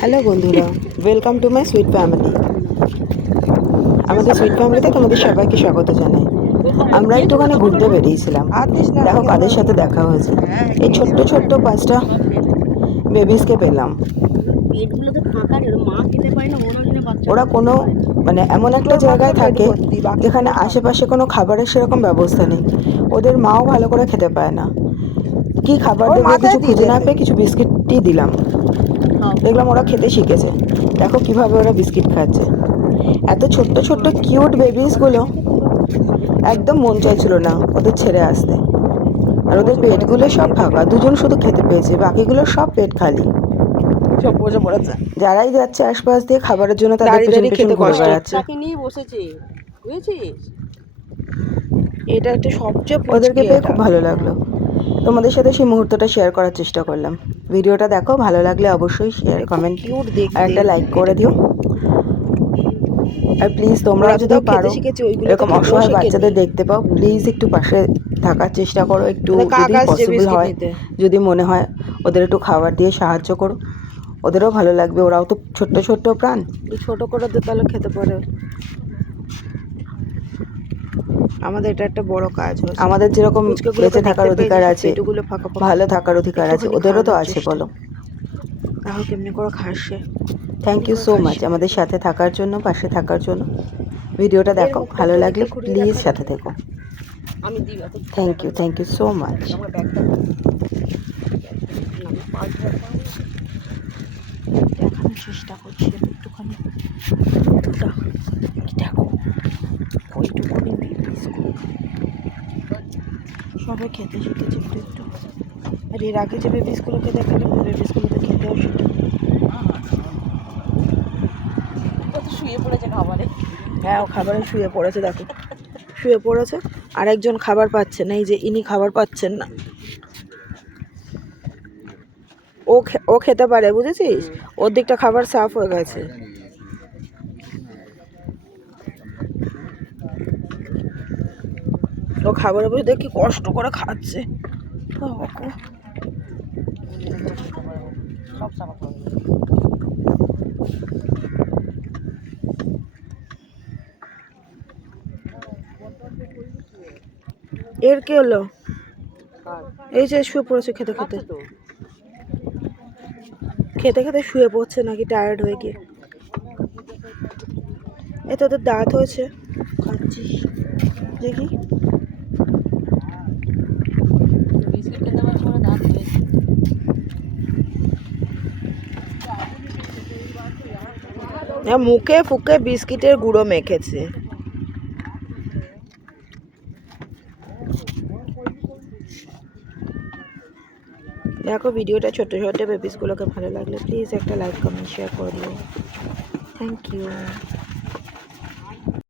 Hello বন্ধুরা, welcome to my sweet family. আমাদের sweet ফ্যামিলিতে তোমাদের সবাইকে স্বাগত জানাই। আমরা একটুখানি ঘুরতে বেরিয়েছিলাম। দেখো কাদের সাথে দেখা হয়েছে। এই ছোট্ট ছোট্ট 5টা বেবিসকে পেলাম। ওরা কোনো মানে এমন একটা জায়গায় থাকে যেখানে আশেপাশে কোনো খাবারের সেরকম ব্যবস্থা নেই। ওদের মাও ভালো করে খেতে পায় না। কি খাবার দেবো কিছু খুঁজে না পেয়ে কিছু বিস্কিটই দিলাম। দেখলাম ওরা খেতে শিখেছে। দেখো কিভাবে ওরা বিস্কিট খাচ্ছে। এত ছোট্ট ছোট্ট কিউট বেবিসগুলো, একদম মন চাইছিল না ওদের ছেড়ে আসতে। আর ওদের পেটগুলো সব ফাঁকা, দুজন শুধু খেতে পেয়েছে, বাকিগুলো সব পেট খালি। যারাই যাচ্ছে আশপাশ দিয়ে খাবারের জন্য তাদের পেছন পেছন ঘুরে বেড়াচ্ছে। এটা একটা সবচেয়ে ওদেরকে পেয়ে খুব ভালো লাগলো। তোমাদের সাথে সেই মুহূর্তটা শেয়ার করার চেষ্টা করলাম। ভিডিওটা দেখো, ভালো লাগলে অবশ্যই শেয়ার, কমেন্ট আর একটা লাইক করে দিও। আর প্লিজ তোমরা যদি পারো এরকম অসহায় বাচ্চাদের দেখতে পাও, প্লিজ একটু পাশে থাকার চেষ্টা করো, একটু যদি পসিবল হয়, যদি মনে হয় ওদের একটু খাবার দিয়ে সাহায্য করো, ওদেরও ভালো লাগবে। ওরাও তো ছোট্ট ছোট্ট প্রাণ, ছোট করে তাহলে খেতে পারে। আমাদের এটা একটা বড় কাজ হচ্ছে। আমাদের যেরকম বেঁচে থাকার অধিকার আছে, ভালো থাকার অধিকার আছে, ওদেরও তো আছে বলো। তাহলে কেমনি করে খাসে। থ্যাংক ইউ সো মাচ আমাদের সাথে থাকার জন্য, পাশে থাকার জন্য। ভিডিওটা দেখো, ভালো লাগলে প্লিজ সাথে থেকো। Thank you so much. দেখানোর চেষ্টা করছি একটুখানি। দেখো ওইটুকুনি সবাই খেতে শিখেছে একটু একটু। আর এর আগে যে বেবিসগুলোকে দেখালাম, ওই বেবিসগুলো তো খেতেও শিখে। শুয়ে পড়েছে খাবারে। হ্যাঁ, ও খাবারে শুয়ে পড়েছে, দেখো শুয়ে পড়েছে। আর একজন খাবার পাচ্ছে না, এই যে ইনি খাবার পাচ্ছেন না। ও খেতে পারে, বুঝেছিস? ওর দিকটা খাবার সাফ হয়ে গেছে। ও খাবারে বসে দেখি কষ্ট করে খাচ্ছে। এর কি হলো? এই যে শুয়ে পড়েছে খেতে খেতে, খেতে খেতে শুয়ে পড়ছে নাকি টায়ার্ড হয়ে গিয়ে। এ তোদের দাঁত হয়েছে, খাচ্ছিস দেখি। মুখে ফুকে বিস্কিটের গুঁড়ো মেখেছে। দেখো ভিডিওটা ছোট ছোট বেবিসগুলোকে ভালো লাগলে প্লিজ একটা লাইক কমেন্ট শেয়ার করে দিও। Thank you.